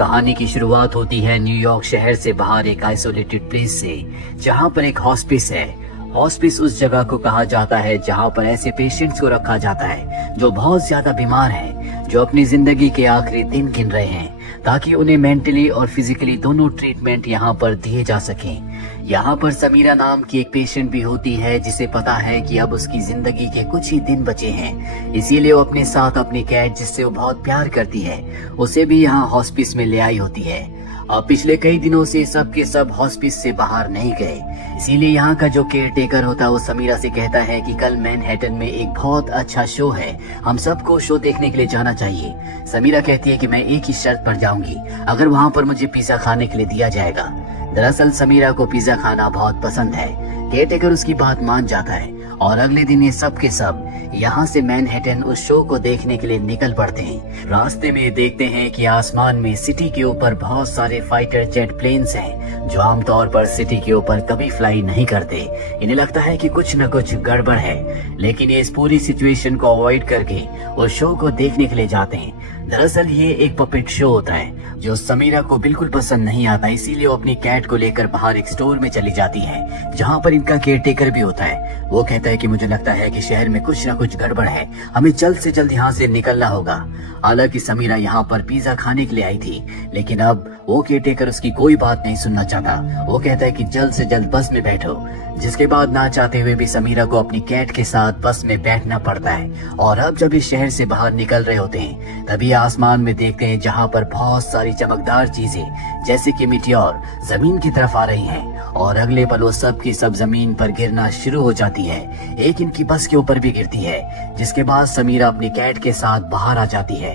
कहानी की शुरुआत होती है न्यूयॉर्क शहर से बाहर एक आइसोलेटेड प्लेस से, जहां पर एक हॉस्पिस है। हॉस्पिस उस जगह को कहा जाता है जहां पर ऐसे पेशेंट्स को रखा जाता है जो बहुत ज्यादा बीमार हैं, जो अपनी जिंदगी के आखिरी दिन गिन रहे हैं, ताकि उन्हें मेंटली और फिजिकली दोनों ट्रीटमेंट यहाँ पर दिए जा सकें। यहाँ पर समीरा नाम की एक पेशेंट भी होती है जिसे पता है कि अब उसकी जिंदगी के कुछ ही दिन बचे हैं, इसीलिए वो अपने साथ अपनी कैट, जिससे वो बहुत प्यार करती है, उसे भी यहाँ हॉस्पिस में ले आई होती है। अब पिछले कई दिनों से सब के सब हॉस्पिस से बाहर नहीं गए, इसीलिए यहाँ का जो केयर टेकर होता है वो समीरा से कहता है कि कल मैनहट्टन में एक बहुत अच्छा शो है, हम सबको शो देखने के लिए जाना चाहिए। समीरा कहती है कि मैं एक ही शर्त पर जाऊंगी, अगर वहाँ पर मुझे पिज्जा खाने के लिए दिया जाएगा। दरअसल समीरा को पिज्जा खाना बहुत पसंद है। केयर टेकर उसकी बात मान जाता है और अगले दिन ये सब के सब यहाँ से मैनहट्टन उस शो को देखने के लिए निकल पड़ते हैं। रास्ते में देखते हैं कि आसमान में सिटी के ऊपर बहुत सारे फाइटर जेट प्लेन्स हैं, जो आमतौर पर सिटी के ऊपर कभी फ्लाई नहीं करते। इन्हें लगता है कि कुछ न कुछ गड़बड़ है, लेकिन ये इस पूरी सिचुएशन को अवॉइड करके उस शो को देखने के लिए जाते हैं। दरअसल ये एक पपेट शो होता है जो समीरा को बिल्कुल पसंद नहीं आता, इसीलिए वो अपनी कैट को लेकर बाहर एक स्टोर में चली जाती है, जहाँ पर इनका केयर टेकर भी होता है। वो कहता है कि मुझे लगता है कि शहर में कुछ न कुछ गड़बड़ है, हमें जल्द से जल्द यहाँ से निकलना होगा। हालांकि समीरा यहाँ पर पिज्जा खाने के लिए आई थी, लेकिन अब वो केयर टेकर उसकी कोई बात नहीं सुनना चाहता। वो कहता है कि जल्द से जल्द बस में बैठो, जिसके बाद ना चाहते हुए भी समीरा को अपनी कैट के साथ बस में बैठना पड़ता है। और अब जब इस शहर से बाहर निकल रहे होते हैं, तभी आसमान में देखते हैं जहाँ पर बहुत सारी चमकदार चीजें जैसे कि मीटियोर जमीन की तरफ आ रही हैं, और अगले पल वो सब की सब जमीन पर गिरना शुरू हो जाती है। एक इनकी बस के ऊपर भी गिरती है, जिसके बाद समीरा अपनी कैट के साथ बाहर आ जाती है।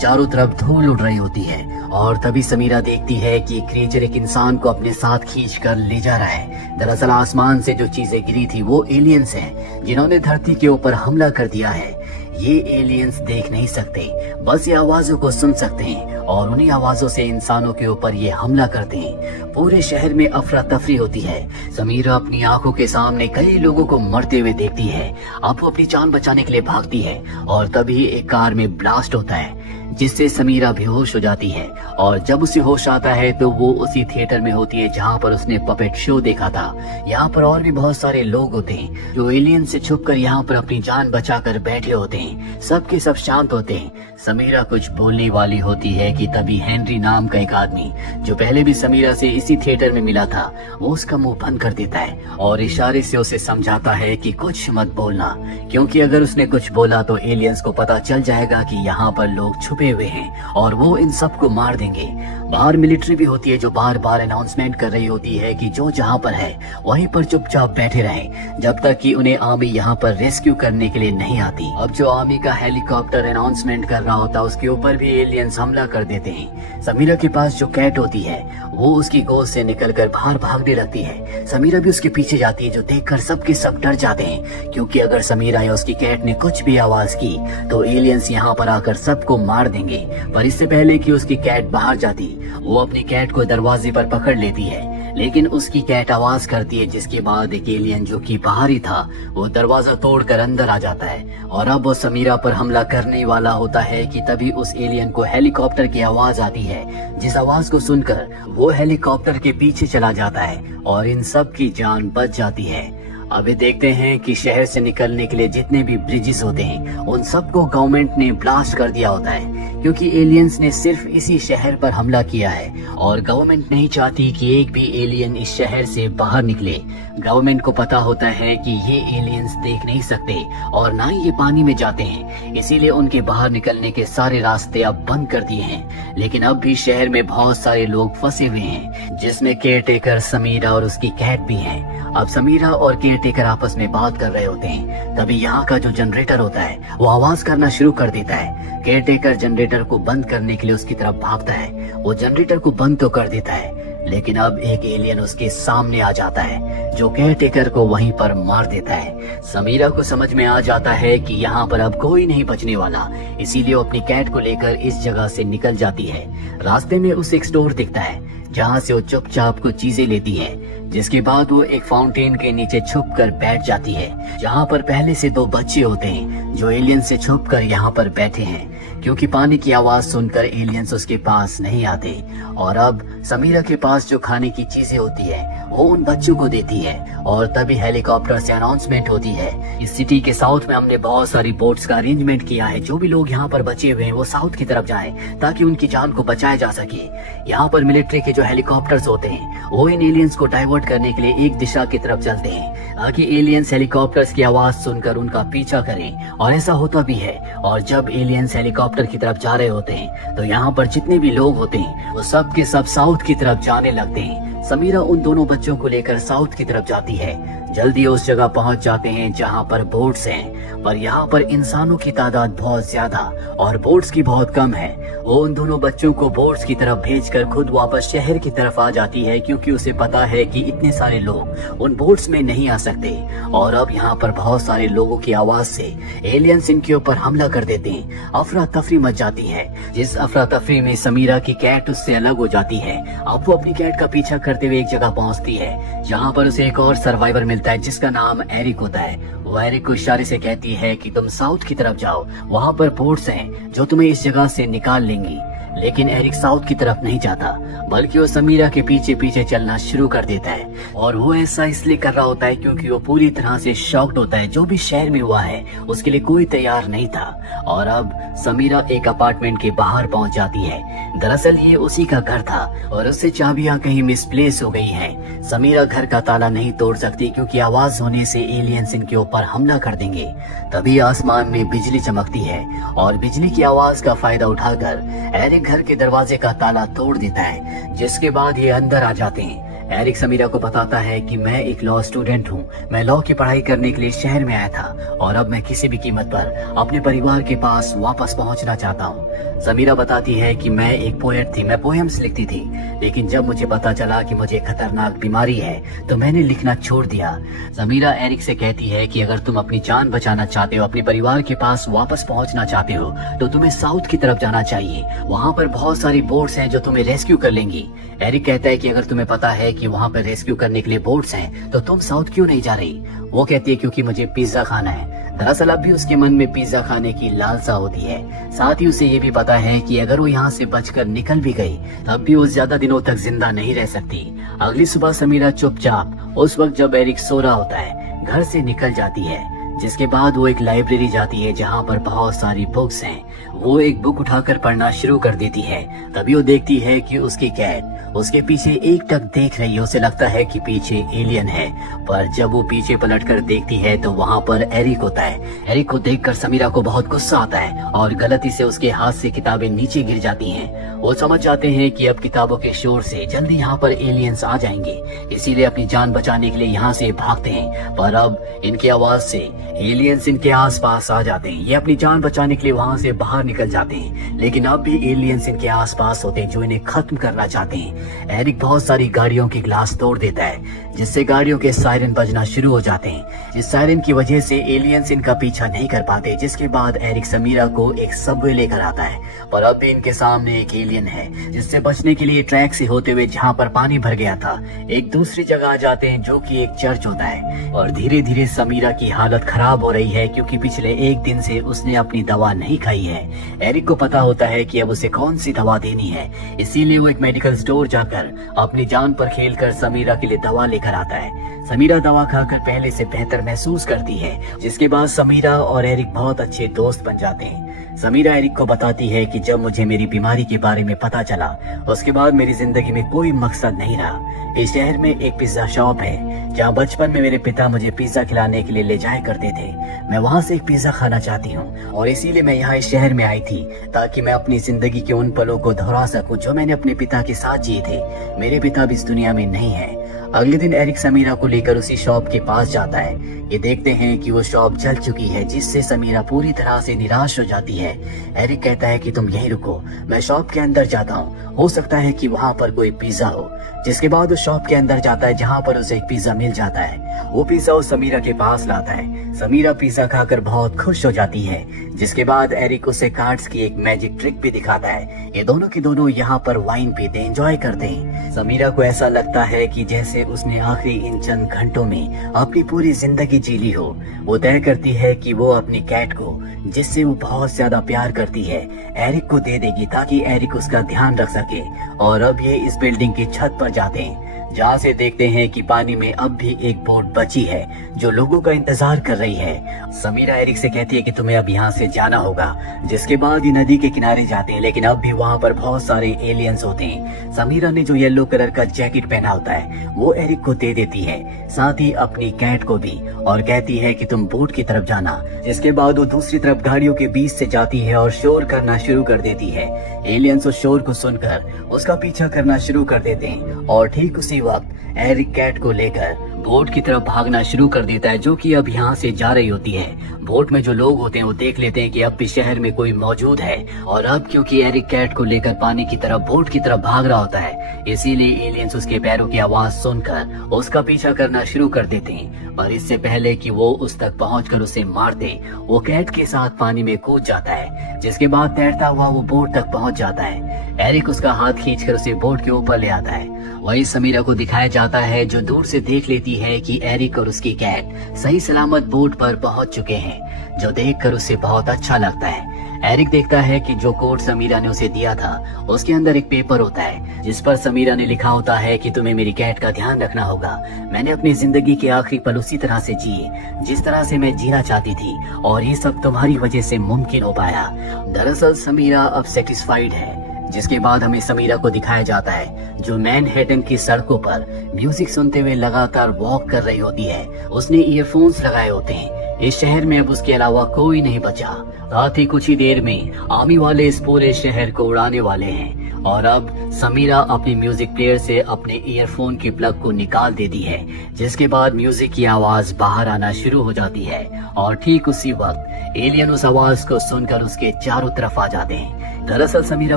चारों तरफ धूल उड़ रही होती है और तभी समीरा देखती है कि एक क्रिएचर एक इंसान को अपने साथ खींच कर ले जा रहा है। दरअसल आसमान से जो चीजें गिरी थी वो एलियंस हैं, जिन्होंने धरती के ऊपर हमला कर दिया है। ये एलियंस देख नहीं सकते, बस ये आवाजों को सुन सकते हैं और उन्हीं आवाजों से इंसानों के ऊपर ये हमला करते हैं। पूरे शहर में अफरा तफरी होती है। समीरा अपनी आंखों के सामने कई लोगों को मरते हुए देखती है। अब वो अपनी जान बचाने के लिए भागती है और तभी एक कार में ब्लास्ट होता है, जिससे समीरा बेहोश हो जाती है। और जब उसे होश आता है तो वो उसी थिएटर में होती है जहाँ पर उसने पपेट शो देखा था। यहाँ पर और भी बहुत सारे लोग होते हैं जो एलियन से छुपकर यहाँ पर अपनी जान बचाकर बैठे होते हैं। सबके सब शांत होते हैं। समीरा कुछ बोलने वाली होती है कि तभी हेनरी नाम का एक आदमी, जो पहले भी समीरा से इसी थिएटर में मिला था, वो उसका मुंह बंद कर देता है और इशारे से उसे समझाता है कि कुछ मत बोलना, क्योंकि अगर उसने कुछ बोला तो एलियंस को पता चल जाएगा कि यहाँ पर लोग छुपे हुए हैं और वो इन सबको मार देंगे। बाहर मिलिट्री भी होती है जो बार बार अनाउंसमेंट कर रही होती है कि जो जहाँ पर है वहीं पर चुपचाप बैठे रहें, जब तक कि उन्हें आर्मी यहाँ पर रेस्क्यू करने के लिए नहीं आती। अब जो आर्मी का हेलीकॉप्टर अनाउंसमेंट कर रहा होता है उसके ऊपर भी एलियंस हमला कर देते हैं। समीरा के पास जो कैट होती है वो उसकी गोद से निकलकर बाहर भागने लगती है। समीरा भी उसके पीछे जाती है, जो देखकर सबके सब डर जाते हैं, क्योंकि अगर समीरा या उसकी कैट ने कुछ भी आवाज की तो एलियंस यहाँ पर आकर सबको मार देंगे। पर इससे पहले कि उसकी कैट बाहर जाती, वो अपनी कैट को दरवाजे पर पकड़ लेती है, लेकिन उसकी कैट आवाज करती है, जिसके बाद एक एलियन जो कि बाहर ही था वो दरवाजा तोड़कर अंदर आ जाता है और अब वो समीरा पर हमला करने वाला होता है कि तभी उस एलियन को हेलीकॉप्टर की आवाज आती है, जिस आवाज को सुनकर वो हेलीकॉप्टर के पीछे चला जाता है और इन सब की जान बच जाती है। अभी देखते हैं कि शहर से निकलने के लिए जितने भी ब्रिजेस होते हैं उन सबको गवर्नमेंट ने ब्लास्ट कर दिया होता है, क्योंकि एलियंस ने सिर्फ इसी शहर पर हमला किया है और गवर्नमेंट नहीं चाहती कि एक भी एलियन इस शहर से बाहर निकले। गवर्नमेंट को पता होता है कि ये एलियंस देख नहीं सकते और ना ही ये पानी में जाते हैं, इसीलिए उनके बाहर निकलने के सारे रास्ते अब बंद कर दिए हैं। लेकिन अब भी शहर में बहुत सारे लोग फंसे हुए हैं, जिसमें केयर टेकर समीरा और उसकी कैट भी है। अब समीरा और केयर टेकर आपस में बात कर रहे होते हैं, तभी यहाँ का जो जनरेटर होता है वो आवाज करना शुरू कर देता है। केयर टेकर जनरेटर को बंद करने के लिए उसकी तरफ भागता है। वो जनरेटर को बंद तो कर देता है, लेकिन अब एक एलियन उसके सामने आ जाता है जो केयर टेकर को वहीं पर मार देता है। समीरा को समझ में आ जाता है कि यहाँ पर अब कोई नहीं बचने वाला, इसीलिए वो अपनी कैट को लेकर इस जगह से निकल जाती है। रास्ते में उसे एक स्टोर दिखता है जहाँ से वो चुपचाप कुछ चीजें लेती है, जिसके बाद वो एक फाउंटेन के नीचे छुप कर बैठ जाती है, जहाँ पर पहले से दो बच्चे होते हैं जो एलियन से छुप कर यहाँ पर बैठे हैं। क्योंकि पानी की आवाज सुनकर एलियंस उसके पास नहीं आते। और अब समीरा के पास जो खाने की चीजें होती है वो उन बच्चों को देती है और तभी हेलीकॉप्टर से अनाउंसमेंट होती है, इस सिटी के साउथ में हमने बहुत सारी बोट्स का अरेंजमेंट किया है, जो भी लोग यहाँ पर बचे हुए हैं वो साउथ की तरफ जाएं ताकि उनकी जान को बचाया जा सके। यहाँ पर मिलिट्री के जो हेलीकॉप्टर्स होते हैं वो इन एलियंस को डाइवर्ट करने के लिए एक दिशा की तरफ चलते हैं ताकि एलियंस हेलीकॉप्टर्स की आवाज सुनकर उनका पीछा करें। और ऐसा होता भी है। और जब एलियंस हेलीकॉप्टर की तरफ जा रहे होते हैं तो यहाँ पर जितने भी लोग होते हैं वो सब के सब साउथ की तरफ जाने लगते हैं। समीरा उन दोनों बच्चों को लेकर साउथ की तरफ जाती है। जल्दी उस जगह पहुंच जाते हैं जहां पर बोट्स हैं, पर यहाँ पर इंसानों की तादाद बहुत ज्यादा और बोट्स की बहुत कम है। वो उन दोनों बच्चों को बोट्स की तरफ भेजकर खुद वापस शहर की तरफ आ जाती है क्योंकि उसे पता है कि इतने सारे लोग उन बोट्स में नहीं आ सकते। और अब यहाँ पर बहुत सारे लोगों की आवाज से एलियंस इनके ऊपर हमला कर देते हैं। अफरा तफरी मच जाती है। जिस अफरा तफरी में समीरा की कैट उससे अलग हो जाती है। अब वो अपनी कैट का पीछा करते हुए एक जगह पहुंचती है जहाँ पर उसे एक और सर्वाइवर मिलता है जिसका नाम एरिक होता है। वो एरिक को इशारे से कहती है कि तुम साउथ की तरफ जाओ, वहाँ पर बोट्स हैं जो तुम्हें इस जगह से निकाल लेंगी। लेकिन एरिक साउथ की तरफ नहीं जाता बल्कि वो समीरा के पीछे पीछे चलना शुरू कर देता है। और वो ऐसा इसलिए कर रहा होता है क्योंकि वो पूरी तरह से शॉक्ड होता है। जो भी शहर में हुआ है उसके लिए कोई तैयार नहीं था। और अब समीरा एक अपार्टमेंट के बाहर पहुंच जाती है। दरअसल ये उसी का घर था और उससे चाबियां कहीं मिसप्लेस हो गई हैं। समीरा घर का ताला नहीं तोड़ सकती क्योंकि आवाज होने से एलियंस इनके ऊपर हमला कर देंगे। तभी आसमान में बिजली चमकती है और बिजली की आवाज का फायदा उठाकर एरिक घर के दरवाजे का ताला तोड़ देता है, जिसके बाद ये अंदर आ जाते हैं। एरिक समीरा को बताता है कि मैं एक लॉ स्टूडेंट हूँ, मैं लॉ की पढ़ाई करने के लिए शहर में आया था और अब मैं किसी भी कीमत पर अपने परिवार के पास वापस पहुँचना चाहता हूँ। समीरा बताती है कि मैं एक पोएट थी, मैं पोएम्स लिखती थी, लेकिन जब मुझे पता चला कि मुझे खतरनाक बीमारी है तो मैंने लिखना छोड़ दिया। समीरा एरिक से कहती है कि अगर तुम अपनी जान बचाना चाहते हो, अपने परिवार के पास वापस पहुंचना चाहते हो तो तुम्हें साउथ की तरफ जाना चाहिए। वहाँ पर बहुत सारी बोट्स हैं जो तुम्हें रेस्क्यू कर लेंगी। एरिक कहता है कि अगर तुम्हें पता है कि वहाँ पर रेस्क्यू करने के लिए बोट्स हैं तो तुम साउथ क्यों नहीं जा रही। वो कहती है क्योंकि मुझे पिज्जा खाना है। दरअसल अब भी उसके मन में पिज्जा खाने की लालसा होती है। साथ ही उसे ये भी पता है कि अगर वो यहाँ से बचकर निकल भी गई तब भी वो ज्यादा दिनों तक जिंदा नहीं रह सकती। अगली सुबह समीरा चुपचाप उस वक्त जब एरिक सो रहा होता है घर से निकल जाती है, जिसके बाद वो एक लाइब्रेरी जाती है जहाँ पर बहुत सारी बुक्स हैं। वो एक बुक उठाकर पढ़ना शुरू कर देती है। तभी वो देखती है कि उसकी कैट उसके पीछे एकटक देख रही है। उसे लगता है कि पीछे एलियन है, पर जब वो पीछे पलटकर देखती है तो वहाँ पर एरिक होता है। एरिक को देखकर समीरा को बहुत गुस्सा आता है और गलती से उसके हाथ से किताबें नीचे गिर जाती हैं। वो समझ जाते हैं कि अब किताबों के शोर से जल्दी यहाँ पर एलियंस आ जाएंगे, इसीलिए अपनी जान बचाने के लिए यहाँ से भागते हैं। पर अब इनकी आवाज से एलियंस इनके आसपास आ जाते हैं। ये अपनी जान बचाने के लिए वहाँ से बाहर निकल जाते हैं, लेकिन अब भी एलियंस इनके आसपास होते हैं जो इन्हें खत्म करना चाहते हैं। एरिक बहुत सारी गाड़ियों के ग्लास तोड़ देता है जिससे गाड़ियों के सायरन बजना शुरू हो जाते हैं। इस सायरन की वजह से एलियंस इनका पीछा नहीं कर पाते, जिसके बाद एरिक समीरा को एक सबवे लेकर आता है। पर अब भी इनके सामने एक एलियन है, जिससे बचने के लिए ट्रैक से होते हुए जहाँ पर पानी भर गया था एक दूसरी जगह आ जाते हैं जो कि एक चर्च होता है। और धीरे धीरे समीरा की हालत खराब हो रही है क्योंकि पिछले एक दिन से उसने अपनी दवा नहीं खाई है। एरिक को पता होता है कि अब उसे कौन सी दवा देनी है, इसीलिए वो एक मेडिकल स्टोर जाकर अपनी जान पर खेलकर समीरा के लिए दवा लेकर आता है। समीरा दवा खाकर पहले से बेहतर महसूस करती है, जिसके बाद समीरा और एरिक बहुत अच्छे दोस्त बन जाते हैं। समीरा एरिक को बताती है कि जब मुझे मेरी बीमारी के बारे में पता चला उसके बाद मेरी जिंदगी में कोई मकसद नहीं रहा। इस शहर में एक पिज्जा शॉप है जहाँ बचपन में मेरे पिता मुझे पिज्जा खिलाने के लिए ले जाया करते थे। मैं वहाँ से एक पिज्जा खाना चाहती हूँ और इसीलिए मैं यहाँ इस शहर में आई थी ताकि मैं अपनी जिंदगी के उन पलों को दोहरा सकूं जो मैंने अपने पिता के साथ जिए थे। मेरे पिता भी इस दुनिया में नहीं है। अगले दिन एरिक समीरा को लेकर उसी शॉप के पास जाता है। ये देखते हैं कि वो शॉप जल चुकी है, जिससे समीरा पूरी तरह से निराश हो जाती है। एरिक कहता है कि तुम यहीं रुको, मैं शॉप के अंदर जाता हूँ हो सकता है कि वहाँ पर कोई पिज्जा हो। जिसके बाद उस शॉप के अंदर जाता है जहाँ पर उसे एक पिज्जा मिल जाता है। वो पिज्जा उस समीरा के पास लाता है। समीरा पिज्जा खाकर बहुत खुश हो जाती है। जिसके बाद एरिक उसे कार्ड्स की एक मैजिक ट्रिक भी दिखाता है। ये दोनों के दोनों यहाँ पर वाइन पीते एंजॉय करते हैं। समीरा को ऐसा लगता है कि जैसे उसने आखिरी इन चंद घंटों में अपनी पूरी जिंदगी जी ली हो। वो तय करती है कि वो अपनी कैट को, जिससे वो बहुत ज्यादा प्यार करती है, एरिक को दे देगी ताकि एरिक उसका ध्यान रख सके। और अब ये इस बिल्डिंग की छत पर जाते हैं जहाँ से देखते हैं कि पानी में अब भी एक बोट बची है जो लोगों का इंतजार कर रही है। समीरा एरिक से कहती है कि तुम्हें अब यहाँ से जाना होगा। जिसके बाद ये नदी के किनारे जाते हैं, लेकिन अब भी वहाँ पर बहुत सारे एलियंस होते हैं। समीरा ने जो येलो कलर का जैकेट पहना होता है वो एरिक को दे देती है, साथ ही अपनी कैट को भी, और कहती है कि तुम बोट की तरफ जाना। जिसके बाद वो दूसरी तरफ गाड़ियों के बीच से जाती है और शोर करना शुरू कर देती है। एलियंस उस शोर को सुनकर उसका पीछा करना शुरू कर देते हैं और ठीक उसी वक्त एरिक कैट को लेकर बोट की तरफ भागना शुरू कर देता है, जो कि अब यहाँ से जा रही होती है। बोट में जो लोग होते हैं वो देख लेते हैं कि अब भी शहर में कोई मौजूद है, और अब क्योंकि एरिक कैट को लेकर पानी की तरफ बोट की तरफ भाग रहा होता है, इसीलिए एलियंस उसके पैरों की आवाज सुनकर उसका पीछा करना शुरू कर देते हैं। और इससे पहले कि वो उस तक पहुंचकर उसे मार दे, वो कैट के साथ पानी में कूद जाता है। जिसके बाद तैरता हुआ वो बोट तक पहुंच जाता है। एरिक उसका हाथ खींचकर उसे बोट के ऊपर ले आता है। वही समीरा को दिखाया जाता है, जो दूर से देख लेती है कि एरिक और उसकी कैट सही सलामत बोट पर पहुंच चुके हैं, जो देखकर उसे बहुत अच्छा लगता है। एरिक देखता है कि जो कोड समीरा ने उसे दिया था उसके अंदर एक पेपर होता है जिस पर समीरा ने लिखा होता है कि तुम्हें मेरी कैट का ध्यान रखना होगा। मैंने अपनी जिंदगी के आखिरी पल उसी तरह से जिए जिस तरह से मैं जीना चाहती थी, और ये सब तुम्हारी वजह से मुमकिन हो पाया। दरअसल समीरा अब सेटिस्फाइड है। जिसके बाद हमें समीरा को दिखाया जाता है जो मैनहट्टन की सड़कों पर म्यूजिक सुनते हुए लगातार वॉक कर रही होती है। उसने ईयरफोन्स लगाए होते हैं। इस शहर में अब उसके अलावा कोई नहीं बचा। साथ ही कुछ ही देर में आर्मी वाले इस पूरे शहर को उड़ाने वाले हैं। और अब समीरा अपनी म्यूजिक प्लेयर से अपने ईयरफोन की प्लग को निकाल देती है, जिसके बाद म्यूजिक की आवाज बाहर आना शुरू हो जाती है। और ठीक उसी वक्त एलियन उस आवाज को सुनकर उसके चारों तरफ आ जाते हैं। दरअसल समीरा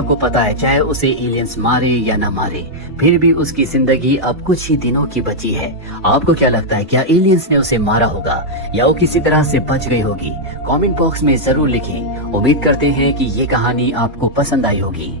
को पता है, चाहे उसे एलियंस मारे या न मारे, फिर भी उसकी जिंदगी अब कुछ ही दिनों की बची है। आपको क्या लगता है, क्या एलियंस ने उसे मारा होगा या वो किसी तरह से बच गई होगी? कमेंट बॉक्स में जरूर लिखें। उम्मीद करते हैं कि ये कहानी आपको पसंद आई होगी।